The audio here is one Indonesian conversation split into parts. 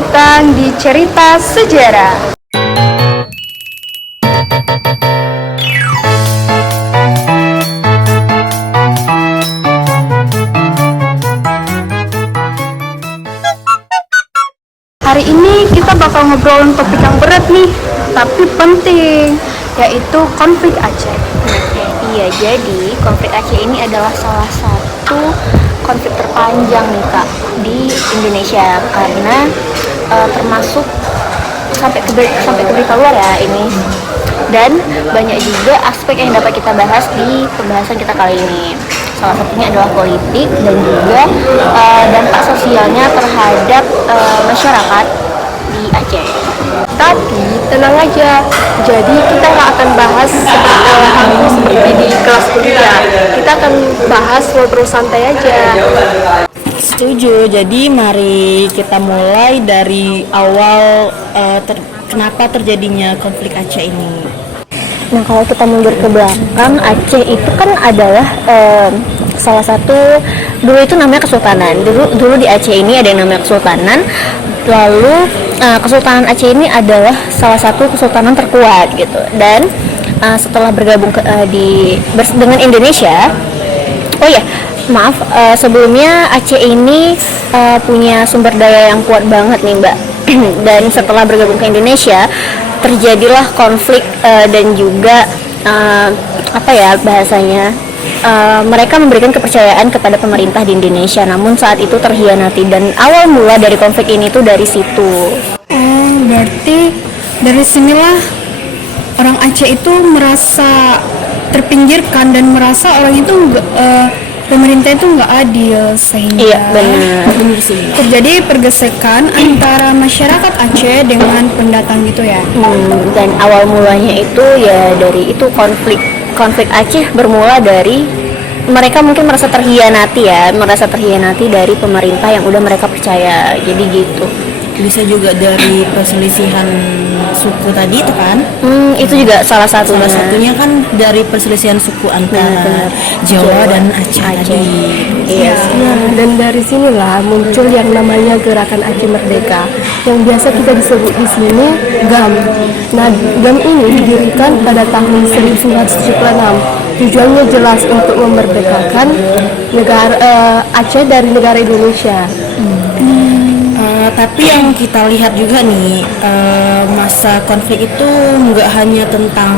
datang di Cerita Sejarah. Hari ini kita bakal ngobrolin topik yang berat nih, tapi penting, yaitu konflik Aceh. Iya, jadi konflik Aceh ini adalah salah satu konflik terpanjang nih Kak di Indonesia karena termasuk sampai ke berita luar ya ini. Dan banyak juga aspek yang dapat kita bahas di pembahasan kita kali ini. Salah satunya adalah politik dan juga dampak sosialnya terhadap masyarakat di Aceh. Tapi tenang aja, jadi kita nggak akan bahas seperti di kelas kuliah. Kita akan bahas ngobrol santai aja. Setuju, jadi mari kita mulai dari awal kenapa terjadinya konflik Aceh ini. Nah, kalau kita mundur ke belakang, Aceh itu kan adalah salah satu, dulu itu namanya kesultanan. Dulu di Aceh ini ada yang namanya kesultanan. Lalu Kesultanan Aceh ini adalah salah satu kesultanan terkuat gitu. Dan setelah bergabung dengan Indonesia, sebelumnya Aceh ini punya sumber daya yang kuat banget nih Mbak. Dan setelah bergabung ke Indonesia, terjadilah konflik dan juga mereka memberikan kepercayaan kepada pemerintah di Indonesia, namun saat itu terhianati, dan awal mula dari konflik ini tuh dari situ. Berarti dari sinilah orang Aceh itu merasa terpinggirkan dan merasa orang itu pemerintah itu nggak adil, sehingga Iya, benar sih. terjadi pergesekan antara masyarakat Aceh dengan pendatang gitu ya. Dan awal mulanya itu ya dari itu konflik Aceh bermula dari mereka mungkin merasa terhianati dari pemerintah yang udah mereka percaya, jadi gitu. Bisa juga dari perselisihan suku tadi itu kan? Itu juga salah satunya. Salah satunya kan dari perselisihan suku antara Jawa dan Aceh tadi. Iya. Nah, dan dari sinilah muncul yang namanya Gerakan Aceh Merdeka, yang biasa kita disebut di sini GAM. Nah, GAM ini didirikan pada tahun 1976. Tujuannya jelas untuk memerdekakan negara Aceh dari negara Indonesia. Tapi yang kita lihat juga nih, masa konflik itu nggak hanya tentang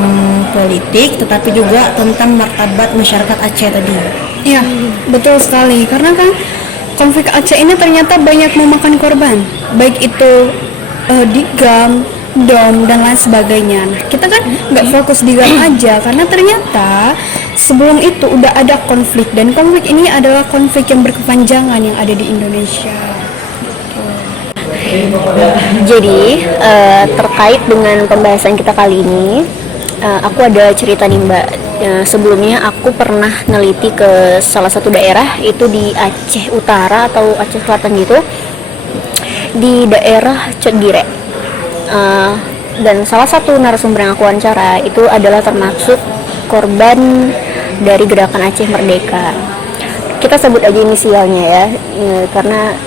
politik, tetapi juga tentang martabat masyarakat Aceh tadi. Iya, betul sekali. Karena kan konflik Aceh ini ternyata banyak memakan korban, baik itu di GAM, DOM, dan lain sebagainya. Nah, kita kan nggak fokus di GAM aja, karena ternyata sebelum itu udah ada konflik, dan konflik ini adalah konflik yang berkepanjangan yang ada di Indonesia. Jadi terkait dengan pembahasan kita kali ini, aku ada cerita nih Mbak. Sebelumnya aku pernah neliti ke salah satu daerah, itu di Aceh Utara atau Aceh Selatan gitu, di daerah Codgire. Dan salah satu narasumber yang aku wawancara itu adalah termasuk korban dari Gerakan Aceh Merdeka. Kita sebut aja inisialnya ya, karena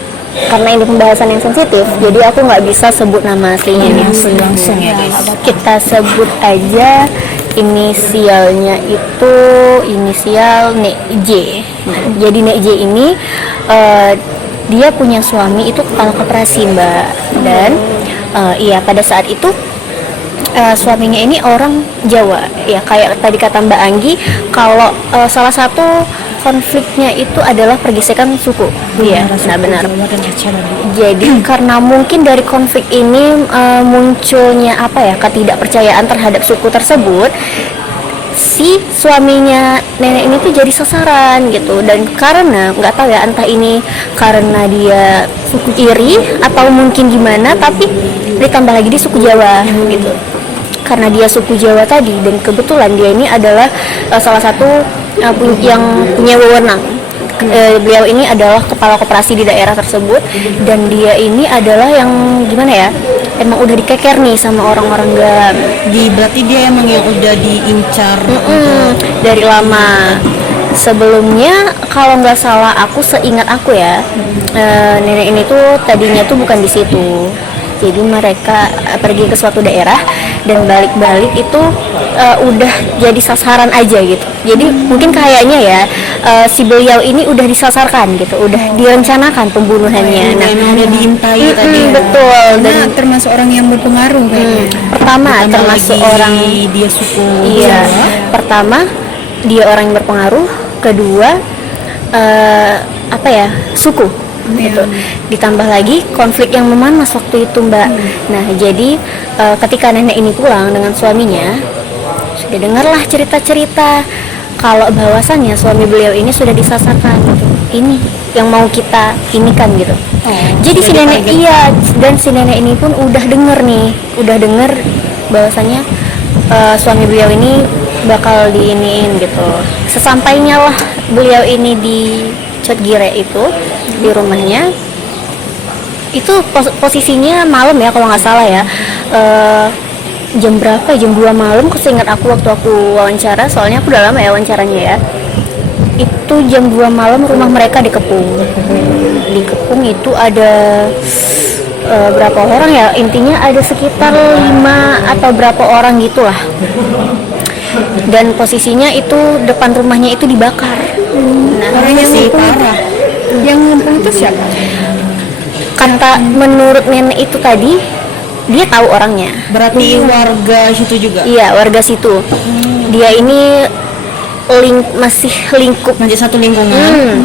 ini pembahasan yang sensitif, jadi aku nggak bisa sebut nama aslinya nih. Langsung ya guys. Kita sebut aja inisialnya itu inisial Nek J. Nah, jadi Nek J ini dia punya suami itu kepala koperasi Mbak, dan pada saat itu suaminya ini orang Jawa ya, kayak tadi kata Mbak Anggi, kalau salah satu konfliknya itu adalah pergesekan suku. Iya, benar. Jadi karena mungkin dari konflik ini munculnya ketidakpercayaan terhadap suku tersebut, si suaminya nenek ini tuh jadi sasaran gitu. Dan karena nggak tahu ya, entah ini karena dia suku iri atau mungkin gimana, tapi ditambah lagi di suku Jawa gitu. Karena dia suku Jawa tadi, dan kebetulan dia ini adalah salah satu yang punya wewenang. Beliau ini adalah kepala koperasi di daerah tersebut, dan dia ini adalah yang emang udah dikeker nih sama orang-orang GAM. Berarti dia emang yang udah diincar dari lama. Sebelumnya kalau nggak salah aku seingat aku ya, nenek ini tuh tadinya tuh bukan di situ. Jadi mereka pergi ke suatu daerah dan balik-balik itu udah jadi sasaran aja gitu. Jadi mungkin kayaknya ya si beliau ini udah disasarkan gitu, udah direncanakan pembunuhannya. Nah, Memang udah diintai tadi ya. betul. Karena Dan termasuk orang yang berpengaruh kayaknya. pertama Ditambah termasuk lagi orang dia suku iya. Jawa. Pertama dia orang yang berpengaruh, kedua apa ya, suku gitu. Ditambah lagi konflik yang memanas waktu itu, Mbak. Nah, jadi ketika nenek ini pulang dengan suaminya, sudah dengarlah cerita-cerita kalau bahwasannya suami beliau ini sudah disasarkan gitu. Ini yang mau kita inikan gitu. Jadi si nenek dan si nenek ini pun udah denger bahwasannya suami beliau ini bakal diiniin gitu. Sesampainya lah beliau ini di Cotgire itu di rumahnya, itu posisinya malam ya kalau nggak salah ya, jam berapa ya? Jam 2 malam, seingat aku waktu aku wawancara, soalnya aku udah lama ya wawancaranya ya. Itu jam 2 malam rumah mereka dikepung. Dikepung itu ada berapa orang ya, intinya ada sekitar 5 atau berapa orang gitulah. Dan posisinya itu depan rumahnya itu dibakar. Nah, Orang yang sih ngumpul itu, parah. yang ngumpul itu siapa? kata menurut nenek itu tadi, dia tahu orangnya. Berarti warga situ juga. Iya, warga situ. Dia ini masih lingkup. Masih satu lingkungan.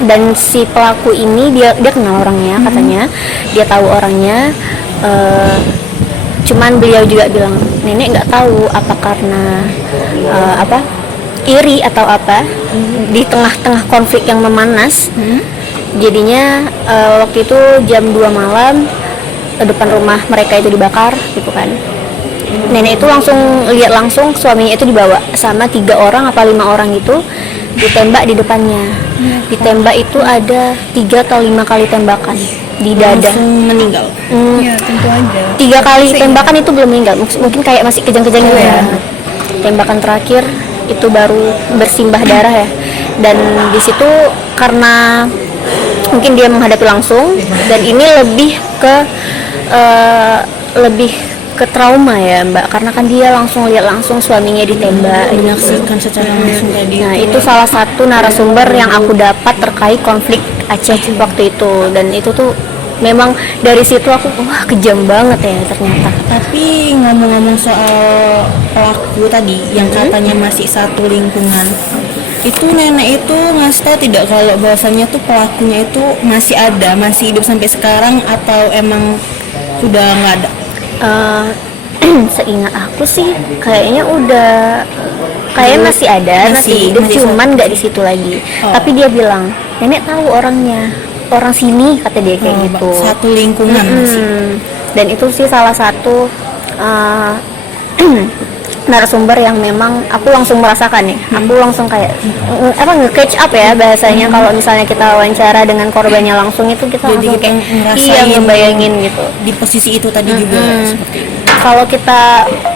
Dan si pelaku ini dia kenal orangnya katanya, dia tahu orangnya. Cuman beliau juga bilang, nenek nggak tahu apa karena iri atau apa, di tengah-tengah konflik yang memanas. Jadinya waktu itu jam 2 malam depan rumah mereka itu dibakar gitu kan. Nenek itu lihat langsung suaminya itu dibawa sama 3 orang apa 5 orang gitu, ditembak di depannya. Ditembak itu ada 3 atau 5 kali tembakan di dada. Langsung meninggal. Ya tentu aja. 3 kali tembakan itu belum meninggal, mungkin kayak masih kejang-kejang gitu ya. Tembakan terakhir itu baru bersimbah darah ya. Dan di situ karena mungkin dia menghadapi langsung, dan ini lebih ke trauma ya Mbak, karena kan dia lihat langsung suaminya ditembak. Menyaksikan secara langsung tadi. Nah, itu salah satu narasumber yang aku dapat terkait konflik Aceh waktu itu, dan itu tuh memang dari situ aku wah kejam banget ya ternyata. Tapi ngomong-ngomong soal pelaku tadi yang katanya masih satu lingkungan, itu nenek itu ngasih tahu tidak kalau bahwasannya tuh pelakunya itu masih ada, masih hidup sampai sekarang atau emang sudah nggak ada? Seingat aku sih kayaknya masih ada, masih hidup, masih cuman nggak di situ lagi. Tapi dia bilang nenek tahu orangnya, orang sini, kata dia kayak gitu. Satu lingkungan masih. Dan itu sih salah satu narasumber yang memang aku langsung merasakan nih. Aku langsung kayak nge-catch up ya bahasanya, kalau misalnya kita wawancara dengan korbannya langsung itu kita Jadi langsung kita kayak ngerasain ngebayangin gitu. Di posisi itu tadi juga seperti itu.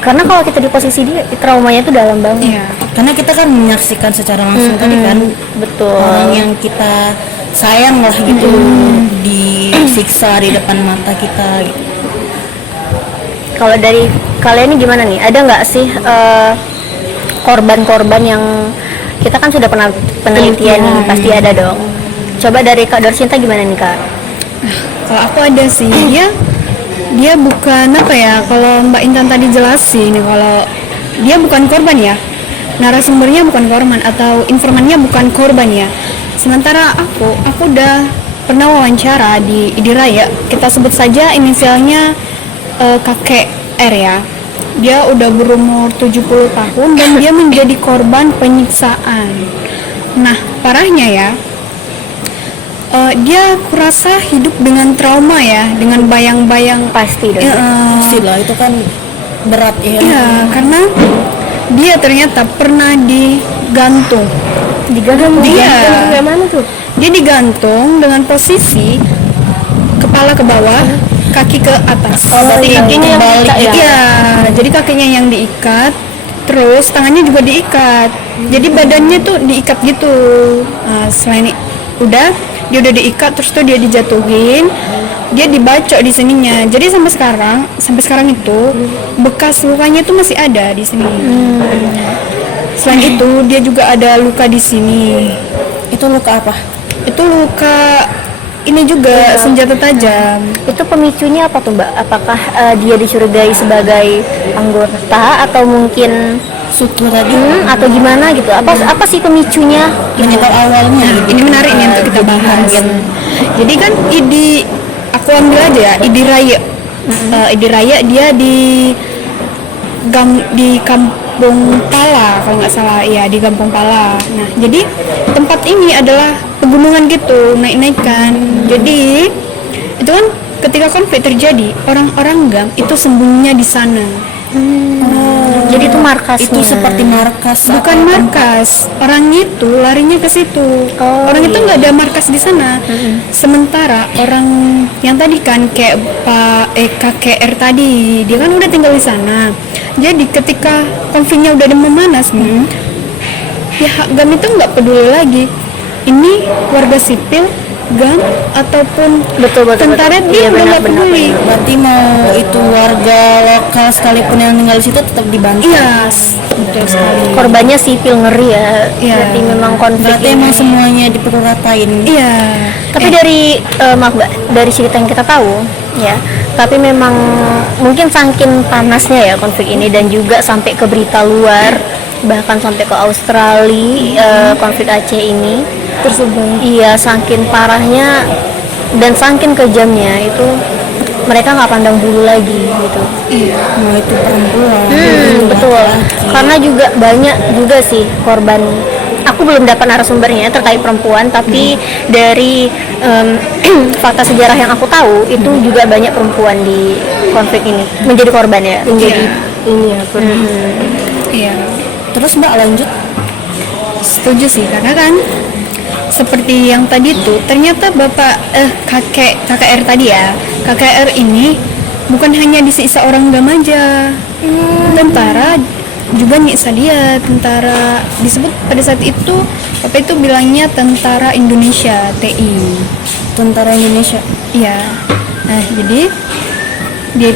Karena kalau kita di posisi dia, traumanya itu dalam banget. Iya. Karena kita kan menyaksikan secara langsung tadi kan Betul. orang yang kita sayang lah gitu disiksa di depan mata kita gitu. Kalau dari kalian ini gimana nih? Ada nggak sih korban-korban yang kita kan sudah pernah penelitian nih, pasti ada dong. Coba dari Kak Dorsinta gimana nih Kak? Kalau aku ada sih, dia bukan apa ya, kalau Mbak Intan tadi jelasin, kalau dia bukan korban ya, narasumbernya bukan korban atau informannya bukan korban ya. Sementara aku udah pernah wawancara di Idiraya, kita sebut saja inisialnya kakek R ya. Dia udah berumur 70 tahun dan dia menjadi korban penyiksaan. Nah, parahnya ya, dia kurasa hidup dengan trauma ya, dengan bayang-bayang. Pasti dong. Pastilah itu kan berat ya. Iya, karena dia ternyata pernah digantung. Digantung Iya. gimana tuh? Dia digantung dengan posisi kepala ke bawah, kaki ke atas. Berarti kakinya yang balik diikat ya? Iya, jadi kakinya yang diikat, terus tangannya juga diikat, jadi badannya tuh diikat gitu. Nah, udah dia udah diikat, terus tuh dia dijatuhin, dia dibacok di sininya. Jadi sampai sekarang itu bekas lukanya tuh masih ada di sini. Selain itu dia juga ada luka di sini. Itu luka apa? Itu luka ini juga senjata tajam. Itu pemicunya apa tuh Mbak? Apakah dia dicurigai sebagai anggota atau mungkin Suku tadi atau gimana gitu? Apa sih pemicunya? penyebab awalnya gitu. Ini menarik nih untuk kita bahas. Jadi kan aku ambil aja ya, Idi Raya. Idi Raya dia di Kampung Pala kalau nggak salah, ya di Kampung Pala. Nah, jadi tempat ini adalah pegunungan gitu, naik-naikan. Jadi itu kan ketika konflik terjadi, orang-orang Gam itu sembunyinya di sana. Jadi itu markasnya. Itu seperti markas. Bukan markas, orang itu larinya ke situ. Orang itu nggak ada markas di sana. Sementara orang yang tadi kan kayak KKR tadi, dia kan udah tinggal di sana. Jadi ketika konfliknya udah memanas nih, ya Gam itu nggak peduli lagi. Ini warga sipil, Gam ataupun Betul, tentara, betul. dia Iya, udah benar, nggak peduli. Berarti mau itu warga lokal sekalipun yang tinggal di situ tetap dibantu. Iya, betul sekali. Korbannya sipil, ngeri ya. Iya. Berarti memang konflik. Berarti emang semuanya diperratain. Iya. Tapi dari maaf Mbak, dari cerita yang kita tahu ya, tapi memang mungkin saking panasnya ya konflik ini dan juga sampai ke berita luar, bahkan sampai ke Australia, konflik Aceh ini Tersebar. iya, saking parahnya dan saking kejamnya itu mereka nggak pandang bulu lagi gitu. Mau itu perempuan. Betul. Karena juga banyak juga sih korban. Aku belum dapat narasumbernya terkait perempuan, tapi dari fakta sejarah yang aku tahu itu juga banyak perempuan di konflik ini menjadi korban ya. Menjadi Ini ya, Iya. Terus Mbak lanjut. Setuju sih, karena kan seperti yang tadi tuh ternyata KKR tadi ya, KKR ini bukan hanya disiksa orang Gam aja, tentara juga nyiksa dia. Tentara disebut pada saat itu apa itu bilangnya Tentara Indonesia, TI. Tentara Indonesia. Iya. Nah, jadi dia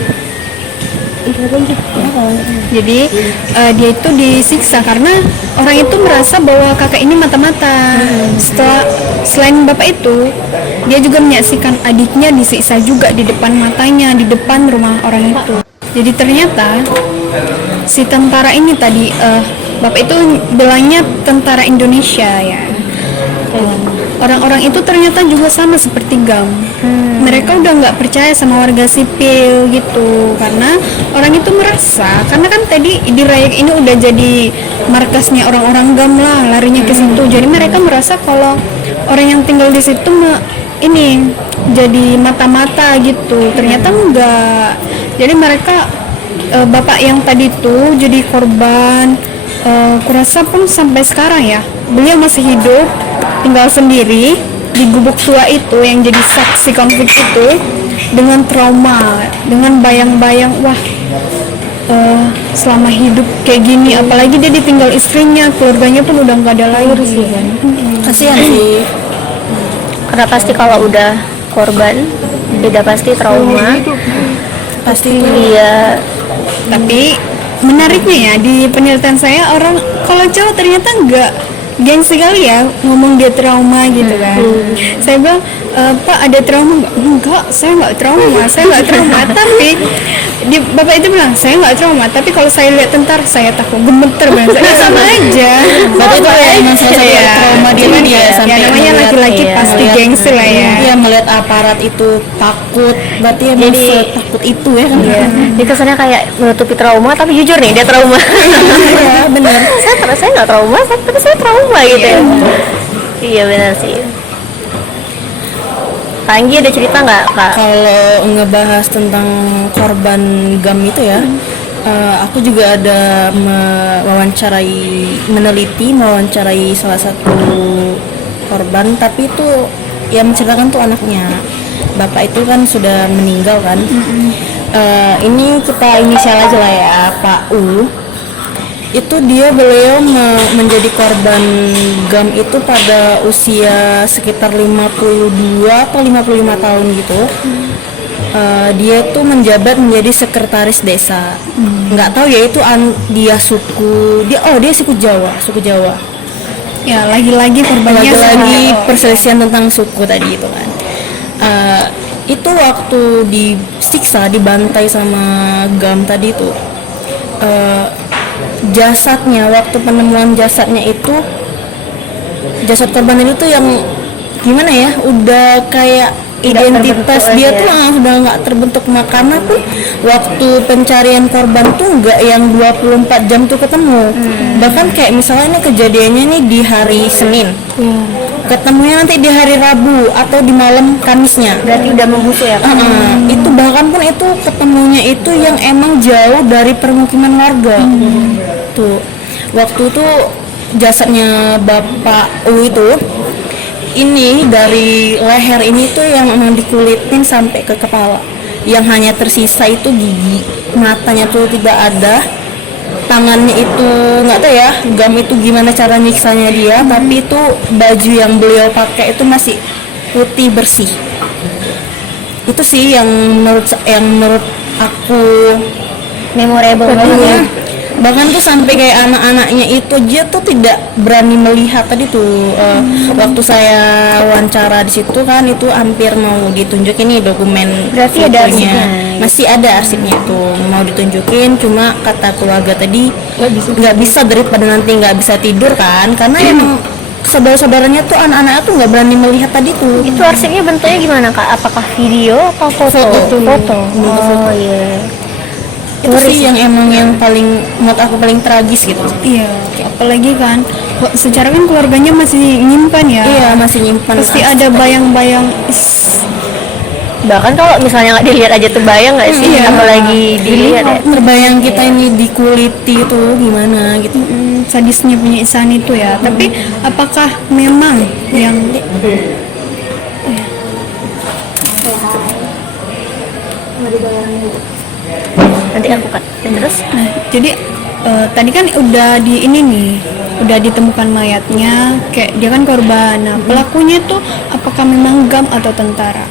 dia itu disiksa karena orang itu merasa bahwa kakak ini mata-mata. Selain bapak itu, dia juga menyaksikan adiknya disiksa juga di depan matanya, di depan rumah orang itu. Jadi ternyata si tentara ini tadi, bapak itu bilangnya Tentara Indonesia ya. Orang-orang itu ternyata juga sama seperti Gam. Mereka udah nggak percaya sama warga sipil gitu, karena orang itu merasa, karena kan tadi di Rayak ini udah jadi markasnya orang-orang Gam lah, larinya ke situ. Jadi mereka merasa kalau orang yang tinggal di situ ini jadi mata-mata gitu. Ternyata enggak. Jadi mereka bapak yang tadi tuh jadi korban. Kurasa pun sampai sekarang ya, beliau masih hidup, tinggal sendiri di gubuk tua itu yang jadi saksi konflik itu, dengan trauma, dengan bayang-bayang, wah selama hidup kayak gini, apalagi dia ditinggal istrinya, keluarganya pun udah nggak ada lagi sih kan. Kasihan sih. karena pasti kalau udah korban beda pasti trauma. Pasti Iya. Tapi menariknya ya, di penelitian saya, orang kalau cowok ternyata enggak gengsi kali ya ngomong dia trauma gitu kan. Saya bilang, Pak ada trauma nggak? Enggak, saya nggak trauma. Tapi bapak itu bilang, saya nggak trauma, tapi kalau saya lihat tentara saya takut, gemeter banget. Saya sama aja. Bapak itu kayak masa saya trauma dia Cuman dia ya, sampai namanya melihat- laki-laki iya, pasti melihat- gengsi lah ya. Iya, melihat aparat itu takut. Berarti emang Jadi- takut itu ya kan. Iya. Dia kesannya kayak menutupi trauma, tapi jujur nih dia trauma. Iya, benar. saya nggak trauma, tapi saya trauma gitu ya. Iya benar sih. Anggi ada cerita nggak Kak? Kalau ngebahas tentang korban GAM itu ya, aku juga ada mewawancarai salah satu korban, tapi itu yang menceritakan tuh anaknya. Bapak itu kan sudah meninggal kan. Ini kita inisial aja lah ya, Pak U. itu beliau menjadi korban GAM itu pada usia sekitar 52 atau 55 tahun gitu. Dia tuh menjabat menjadi sekretaris desa. Nggak tahu ya itu dia suku Jawa. Ya, lagi-lagi korbannya Lagi-lagi perselisihan tentang suku tadi itu kan. Itu waktu disiksa, dibantai sama GAM tadi tuh. Waktu penemuan jasadnya itu, jasad korban itu tuh yang gimana ya, udah kayak identitas dia tuh udah nggak terbentuk. Karena tuh waktu pencarian korban tuh nggak yang 24 jam tuh ketemu. Bahkan kayak misalnya ini kejadiannya nih di hari Senin, ketemunya nanti di hari Rabu atau di malam Kamisnya. Berarti udah membusuk ya? Itu bahkan pun itu ketemunya itu yang emang jauh dari permukiman warga. Tuh waktu itu jasadnya Bapak U itu, ini dari leher ini tuh yang emang dikulitin sampai ke kepala. Yang hanya tersisa itu gigi, matanya tuh tidak ada, tangannya itu nggak tahu ya GAM itu gimana cara nyiksanya dia, tapi itu baju yang beliau pakai itu masih putih bersih. Itu sih yang menurut aku Memorable banget. Bahkan tuh sampai kayak anak-anaknya itu aja tuh tidak berani melihat tadi tuh. Waktu saya wawancara di situ kan, itu hampir mau ditunjukin nih dokumen. Berarti ada fotonya. arsipnya. Masih ada arsipnya tuh mau ditunjukin, cuma kata keluarga tadi nggak bisa daripada nanti nggak bisa tidur kan, karena emang saudara-saudaranya tuh anak-anaknya tuh nggak berani melihat tadi tuh. Itu arsipnya bentuknya gimana Kak? Apakah video atau foto? Foto. Oh iya. Itu sih yang emang yang paling menurut aku paling tragis gitu. Iya, apalagi kan secara kan keluarganya masih nyimpan ya. Iya, masih nyimpan. Pasti ada bayang-bayang. Bahkan kalau misalnya nggak dilihat aja tuh bayang nggak sih? Iya. Apalagi dilihat ya. Terbayang kita ini dikuliti tuh gimana gitu. Sadisnya punya Ihsan itu ya. Tapi apakah memang yang Nanti aku cut. Dan terus? jadi tadi kan udah udah ditemukan mayatnya, kayak dia kan korban. Nah, pelakunya tuh apakah memang GAM atau tentara?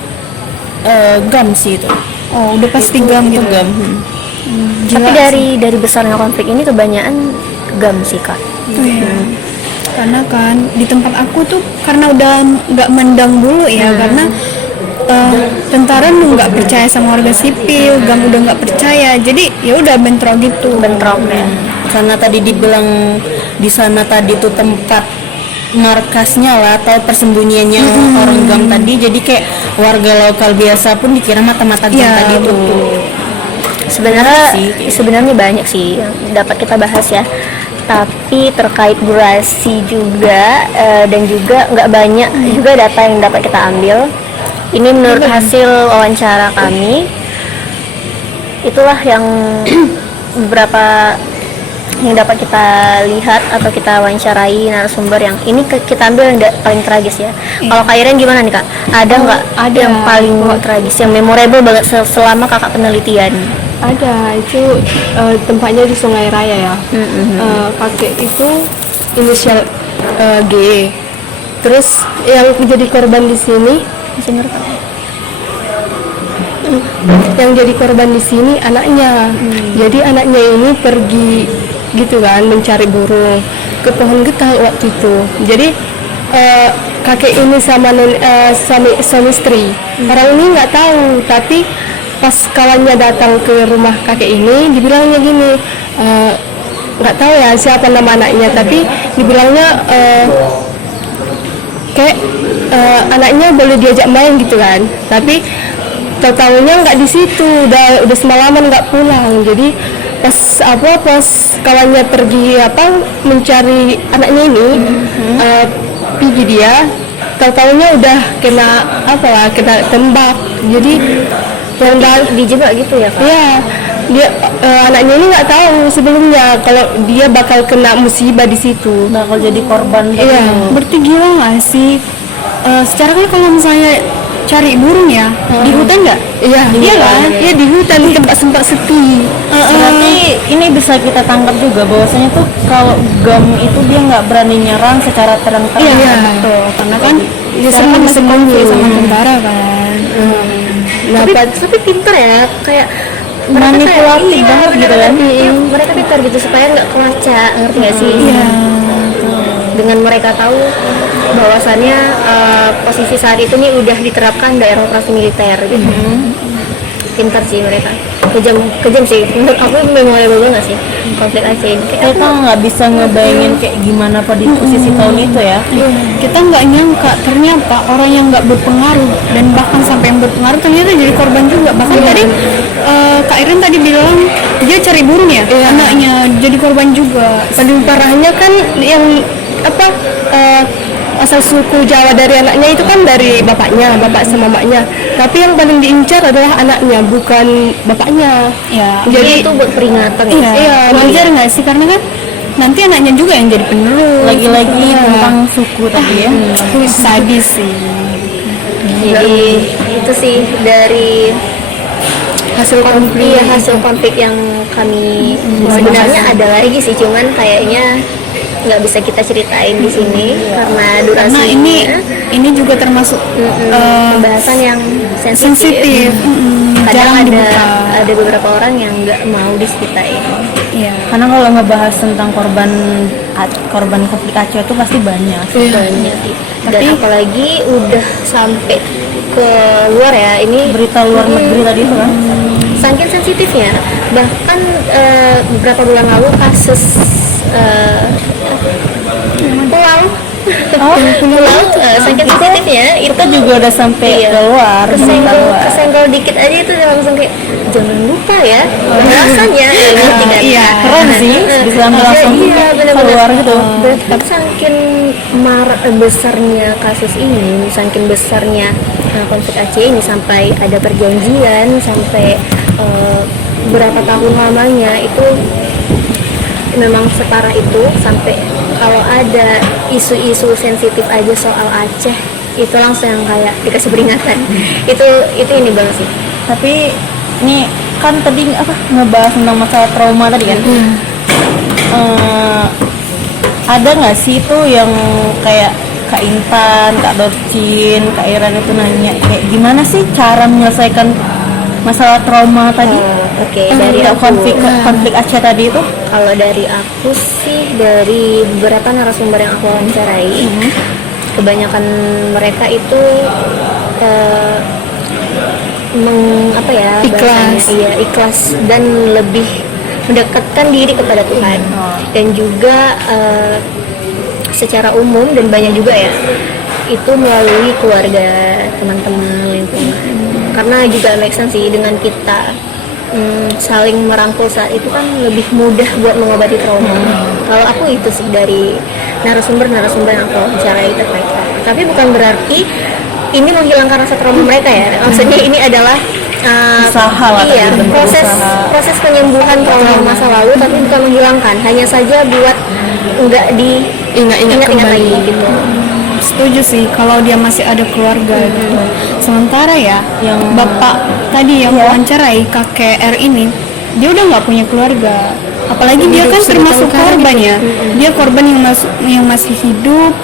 GAM sih itu. Oh, udah pasti GAM gitu. GAM. Tapi dari besarnya konflik ini kebanyakan GAM sih Kak. Iya. Karena kan di tempat aku tuh karena udah nggak mendang dulu ya, karena tentara nu nggak percaya sama warga sipil, GAM udah nggak percaya, jadi ya udah bentrok gitu. Bentrok ya. Karena tadi dibilang di sana tadi tuh tempat markasnya lah atau persembunyiannya orang GAM tadi, jadi kayak warga lokal biasa pun dikira mata-mata GAM tadi tuh. Sebenarnya banyak sih yang dapat kita bahas ya. Tapi terkait durasi juga dan juga nggak banyak juga data yang dapat kita ambil. Ini menurut hasil wawancara kami, itulah yang beberapa yang dapat kita lihat atau kita wawancarai narasumber yang ini kita ambil yang paling tragis ya. Kalau Kak Iren gimana nih Kak? Ada nggak yang paling tragis, yang memorable banget selama Kakak penelitian? Ada, itu tempatnya di Sungai Raya ya. Kakek itu inisial G. Terus yang menjadi korban di sini, yang jadi korban di sini anaknya. Jadi anaknya ini pergi gitu kan mencari burung ke pohon getah waktu itu. Jadi kakek ini sama suami istri. Orang ini nggak tahu, tapi pas kawannya datang ke rumah kakek ini, dibilangnya gini, nggak tahu ya siapa nama anaknya, tapi dibilangnya kayak anaknya boleh diajak main gitu kan, tapi tahu-tahunya nggak di situ, udah semalaman nggak pulang. Jadi pas kawannya pergi mencari anaknya ini, pergi dia, tahu-tahunya udah kena tembak. Jadi yang dijebak gitu ya Kak? Iya, dia anaknya ini nggak tahu sebelumnya kalau dia bakal kena musibah di situ, Bakal jadi korban. iya. Berarti gila nggak sih? Secara kan kalau misalnya cari burung ya di hutan nggak? Iya, Iya kan? Iya di hutan tempat-tempat sepi. Berarti ini bisa kita tangkap juga bahwasanya tuh kalau gam itu dia nggak berani nyerang secara terang-terangan. Iya betul. Karena kan dia kan masih konflik sama tentara kan. Nah, tapi pinter ya, kayak Manipulatif banget gitu kan. Mereka pintar gitu supaya nggak kelacak, ngerti nggak sih? Iya. Dengan mereka tahu bahwasannya posisi saat itu nih udah diterapkan daerah operasi militer gitu. Pintar sih mereka, kejam sih. Menurut aku memorable banget sih konflik Aceh ini. Kayak Kita nggak bisa ngebayangin kayak gimana pada posisi tahun itu ya. Kita nggak nyangka ternyata orang yang nggak berpengaruh dan bahkan sampai yang berpengaruh ternyata jadi korban juga. Bahkan tadi Kak Irin tadi bilang dia cari burung ya, anaknya jadi korban juga. paling parahnya kan yang apa asal suku Jawa dari anaknya itu kan dari bapaknya, bapak sama mamanya. Tapi yang paling diincar adalah anaknya, bukan bapaknya. Ya. Jadi itu buat peringatan. Iya, wajar nggak sih karena kan nanti anaknya juga yang jadi penerus. Lagi-lagi tentang suku tadi ya. Sadis sih. Jadi itu sih dari hasil konflik yang kami sebenarnya ada lagi sih, cuman kayaknya nggak bisa kita ceritain di sini karena durasinya. Karena ini juga termasuk Pembahasan yang sensitif. sensitif. Kadang Jarang ada dibuka. beberapa orang yang nggak mau diceritain. Iya. Karena kalau ngebahas tentang korban konflik Aceh itu pasti banyak. Banyak sih. Dan apalagi udah sampai ke luar ya, ini Berita luar negeri tadi itu kan. saking sensitifnya, bahkan beberapa bulan lalu kasus pulau saking sensitifnya itu Kita juga udah sampai Iya. keluar, berita luar. kesenggol dikit aja itu udah langsung kayak jangan lupa ya bahasanya Iya. Keren sih, bisa langsung iya, bener-bener. keluar gitu. Berarti kan saking besarnya kasus ini, saking besarnya konflik Aceh ini, sampai ada perjanjian, sampai berapa tahun lamanya itu memang separah itu, sampai kalau ada isu-isu sensitif aja soal Aceh itu langsung yang kayak dikasih peringatan. itu ini banget sih. Tapi ini kan tadi ngebahas tentang masalah trauma tadi kan. Ada nggak sih itu yang kayak Kak Intan, Kak Dorcin, Kak Iran itu nanya kayak gimana sih cara menyelesaikan masalah trauma tadi? Oke, dari aku. konflik Aceh tadi itu? Kalau dari aku sih, dari beberapa narasumber yang aku wawancarai, kebanyakan mereka itu Ikhlas. Iya, ikhlas dan lebih mendekatkan diri kepada Tuhan. Dan juga secara umum dan banyak juga ya, itu melalui keluarga, teman-teman, lingkungan. Karena juga make sense sih, dengan kita saling merangkul saat itu kan lebih mudah buat mengobati trauma. Kalau aku itu sih dari narasumber yang aku wawancarai terkait trauma. Tapi bukan berarti ini menghilangkan rasa trauma mereka ya. Maksudnya ini adalah Usaha lah iya, tadi, bentuk usaha. proses penyembuhan trauma masa lalu, tapi bukan menghilangkan, hanya saja buat enggak diingat-ingat lagi gitu. Setuju sih kalau dia masih ada keluarga gitu. Sementara ya yang bapak tadi yang wawancarai kakek R ini, dia udah nggak punya keluarga. Apalagi dia kan termasuk korban ya. Dia korban yang masih hidup,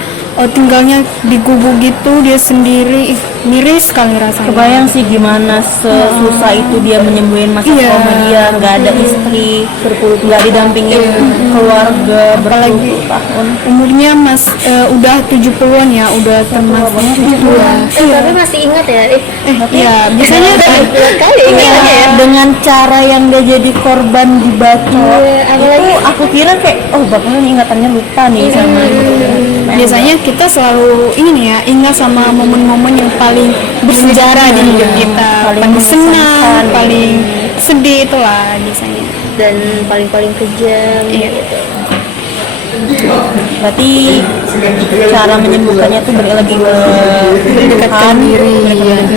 tinggalnya di gubuk gitu, dia sendiri. Miris sekali rasanya. Kebayang sih gimana sesusah itu dia menyembuhin masa Iya. trauma dia, nggak ada istri, nggak didampingin keluarga berpuluh tahun. Umurnya udah 70-an ya, udah termasuk tua. Tapi masih ingat ya, Ya, biasanya buat kali ingatnya ya. Dengan cara yang dia jadi korban dibacok, apalagi itu aku kira kayak bakalan ingatannya lupa nih sama gitu. biasanya kita selalu ini ya, ingat sama momen-momen yang paling bersejarah di hidup kita, paling senang, mengesankan. paling sedih, itulah biasanya. dan paling kejam gitu. Berarti cara menyembuhkannya tuh balik lagi ke Tuhan, berdekatan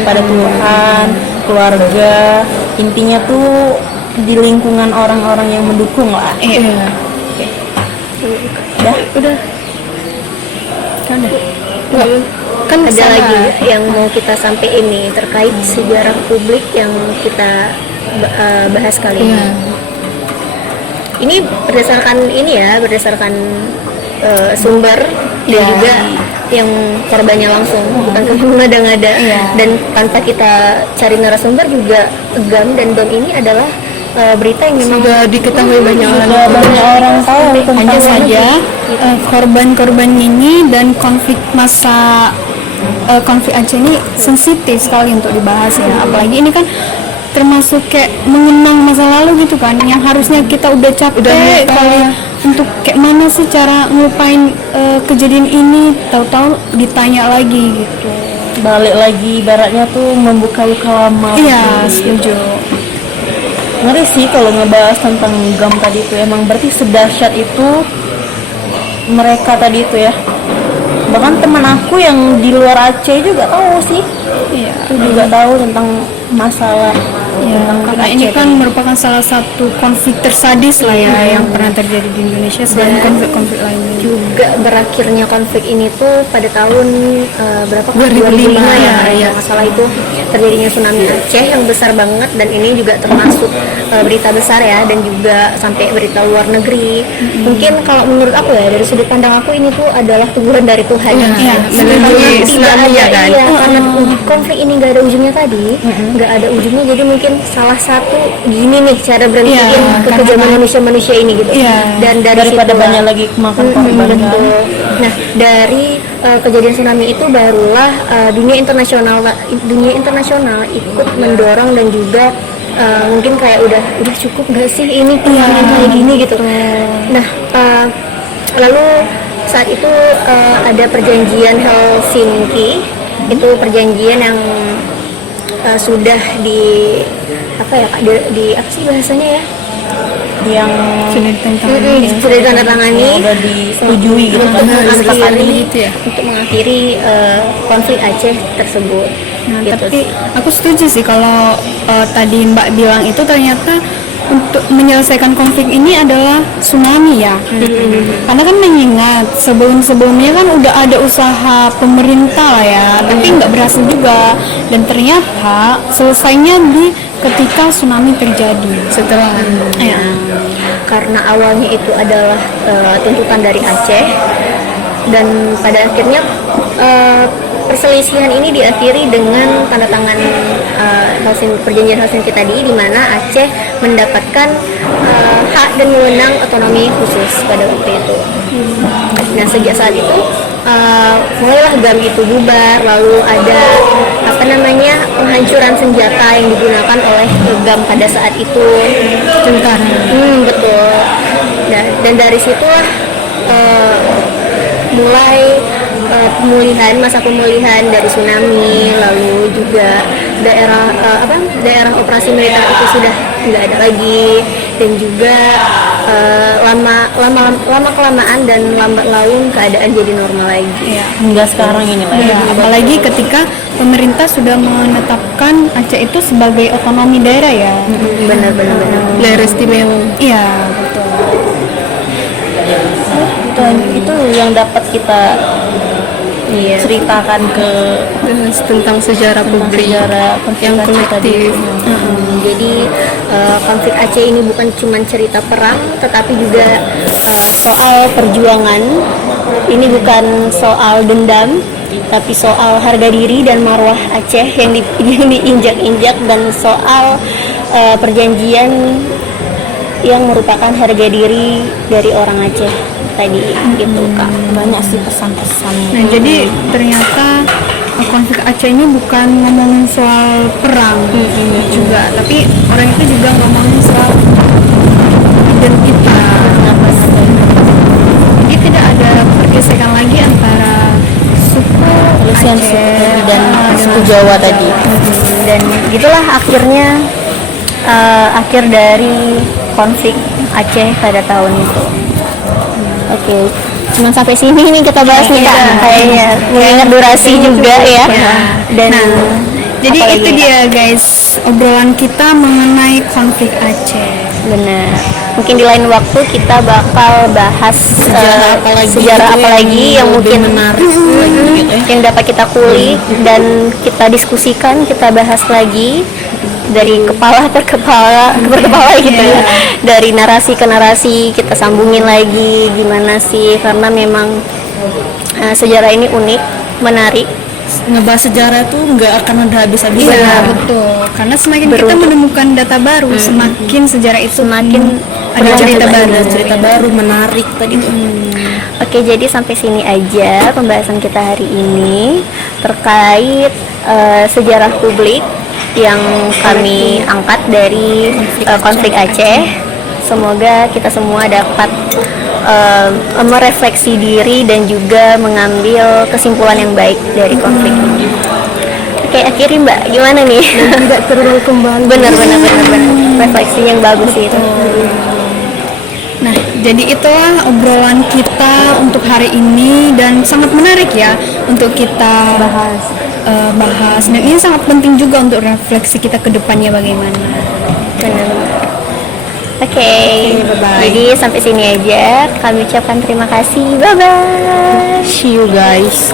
pada Tuhan, keluarga. Intinya tuh di lingkungan orang-orang yang mendukung lah. Iya. Udah. Udah. Kan udah. Kan ada sama. lagi yang mau kita sampaikan ini terkait sejarah publik yang kita bahas kali ini. Iya. Ini berdasarkan sumber dan juga yang korbannya langsung, bukan kami mengada-ngada. Dan tanpa kita cari narasumber juga, GAM dan DOM ini adalah berita yang memang Sudah diketahui banyak orang. Sudah banyak orang tahu tentang Hanya saja korban-korban ini dan konflik konflik Aceh ini sensitif sekali untuk dibahas ya. Apalagi ini kan termasuk kayak mengenang masa lalu gitu kan, yang harusnya kita udah capek kali untuk kayak mana sih cara ngelupain kejadian ini, tahu-tahu ditanya lagi gitu. balik lagi ibaratnya tuh membuka luka lama. Iya, setuju. Ngeri sih kalau ngebahas tentang GAM tadi itu, emang berarti sedahsyat itu mereka tadi itu ya. Bahkan teman aku yang di luar Aceh juga tahu sih. Iya. Itu juga tahu tentang masalah tentang Karena Aceh ini kan tadi. merupakan salah satu konflik tersadis lah ya yang pernah terjadi di Indonesia selain Dan konflik-konflik lainnya. juga berakhirnya konflik ini tuh pada tahun berapa? 2005 ya, ya. masalah itu terjadinya tsunami Aceh yang besar banget, dan ini juga termasuk berita besar ya, dan juga sampai berita luar negeri. Mungkin kalau menurut aku ya, dari sudut pandang aku, ini tuh adalah teguran dari Tuhan. Iya, Karena melalui tidak tsunami ada, ya kan? karena konflik ini nggak ada ujungnya tadi, nggak ada ujungnya, jadi mungkin salah satu gini nih cara berhentiin Iya, kekejaman manusia-manusia ini gitu. Iya. Dan dari Daripada situlah- banyak lagi makan korban kan. betul. Nah, dari kejadian tsunami itu barulah dunia internasional ikut mendorong, dan juga mungkin kayak udah cukup nggak sih ini yang kayak gini gitu. Nah, lalu saat itu ada perjanjian Helsinki, itu perjanjian yang sudah di apa ya Kak, di apa sih bahasanya ya, Yang sudah ditandatangani udah disetujui gitu kan. untuk mengakhiri konflik Aceh tersebut. Nah, Gitu tapi sih. aku setuju sih kalau tadi Mbak bilang itu ternyata untuk menyelesaikan konflik ini adalah tsunami ya. Karena kan mengingat sebelum-sebelumnya kan udah ada usaha pemerintah lah ya, tapi nggak berhasil juga. Dan ternyata selesainya di ketika tsunami terjadi. Setelah Ya. Karena awalnya itu adalah tuntutan dari Aceh, dan pada akhirnya perselisihan ini diakhiri dengan tanda tangan perjanjian Helsinki tadi, di mana Aceh mendapatkan hak dan wewenang otonomi khusus pada waktu itu. Nah, sejak saat itu mulailah GAM itu bubar, lalu ada penghancuran senjata yang digunakan oleh GAM pada saat itu. tentara. Betul. Dan dari situlah mulai masa pemulihan dari tsunami, lalu juga daerah operasi militer itu sudah nggak ada lagi, dan juga lama kelamaan dan lambat laun keadaan jadi normal lagi. Hingga sekarang ini lah ya. Ya, apalagi ketika pemerintah sudah menetapkan Aceh itu sebagai otonomi daerah ya. Benar. Daerah istimewa. Iya, betul. Itu yang dapat kita Iya. ceritakan ke Tentang sejarah publik sejarah yang konflik Aceh tadi. kolektif. Jadi konflik Aceh ini bukan cuma cerita perang, tetapi juga soal perjuangan. Ini bukan soal dendam, tapi soal harga diri dan marwah Aceh yang diinjak-injak, dan soal perjanjian yang merupakan harga diri dari orang Aceh tadi, gitu Kak. Banyak sih pesan-pesannya. Nah, jadi ternyata konflik Aceh ini bukan ngomongin soal perang juga, tapi orang itu juga ngomongin soal identitas. Jadi tidak ada pergesekan lagi antara suku Yang Aceh suku dan suku dengan Jawa tadi. Dan gitulah akhirnya akhir dari konflik Aceh pada tahun itu. Oke, cuma sampai sini nih kita bahas nih Kak, kayaknya mengingat durasi juga ya. Dan Jadi apalagi itu nih, Kak? dia guys obrolan kita mengenai konflik Aceh. Benar. Mungkin di lain waktu kita bakal bahas sejarah apa lagi yang lebih mungkin menarik lagi gitu ya. yang dapat kita kulik dan kita diskusikan, kita bahas lagi dari kepala per kepala gitu ya. Dari narasi ke narasi kita sambungin lagi gimana sih, karena memang sejarah ini unik, menarik. Ngebahas sejarah tuh nggak akan ada habis-habisnya. Iya, betul. Karena semakin kita Beruntung. menemukan data baru, semakin sejarah itu Semakin ada cerita baru. Ada cerita baru menarik tadi tuh. Oke, jadi sampai sini aja pembahasan kita hari ini terkait sejarah publik yang kami angkat dari konflik Aceh. Semoga kita semua dapat merefleksi diri dan juga mengambil kesimpulan yang baik dari konflik ini. Oke, akhirnya Mbak, gimana nih? Tidak terulang kembali. Benar. Refleksi yang bagus sih itu. Nah, jadi itulah obrolan kita untuk hari ini dan sangat menarik ya untuk kita bahas. Dan ini sangat penting juga untuk refleksi kita ke depannya bagaimana. Benar. Oke, bye-bye. jadi sampai sini aja. Kami ucapkan terima kasih. Bye bye. See you guys.